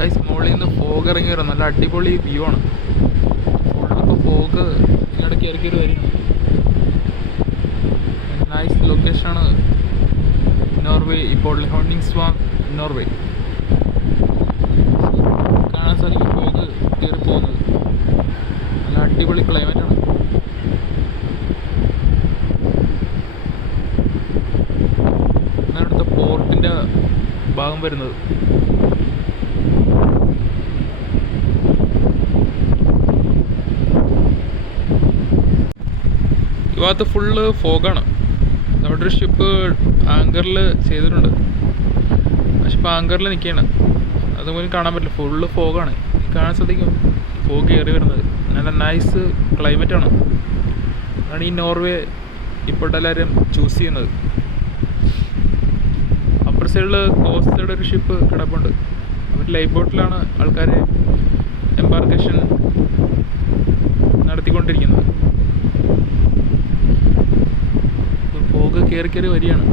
Guys മുകളിൽ നിന്ന് fog ഇറങ്ങി വരും. നല്ല അടിപൊളി വ്യൂ ആണ്. ഫുള്ളൊക്കെ ഫോഗ് ഇടയ്ക്ക് ഇറക്കി വരികയാണ്. നൈസ് ലൊക്കേഷനാണ് നോർവേ. ഇപ്പോൾ ഹോണ്ടിങ്സ്വാം നോർവേ കാണാൻ സാധിക്കും. ഫോഗ് കയറി പോകുന്നത് നല്ല അടിപൊളി ക്ലൈമറ്റാണ്. ഇവിടുത്തെ പോർട്ടിൻ്റെ ഭാഗം വരുന്നത്. ഈ ഭാഗത്ത് ഫുള്ള് ഫോഗാണ്. നമ്മുടെ ഒരു ഷിപ്പ് ആങ്കറിൽ ചെയ്തിട്ടുണ്ട്. ആ ഷിപ്പ് ആങ്കറിൽ നിൽക്കുകയാണ്. അതുപോലും കാണാൻ പറ്റില്ല, ഫുള്ള് ഫോഗാണ്. കാണാൻ സാധിക്കും ഫോഗ് കയറി വരുന്നത്. നല്ല നൈസ് ക്ലൈമറ്റാണ്. അതാണ് ഈ നോർവേ ഇപ്പോഴത്തെ എല്ലാവരും ചൂസ് ചെയ്യുന്നത്. അപ്പർ സൈഡിൽ കോസ്റ്റ് സൈഡ് ഒരു ഷിപ്പ് കിടപ്പുണ്ട്. അവർ ലൈഫ് ബോട്ടിലാണ് ആൾക്കാർ എംബാർക്കേഷൻ നടത്തിക്കൊണ്ടിരിക്കുന്നത്. ഫോഗ് കയറി വരികയാണ്.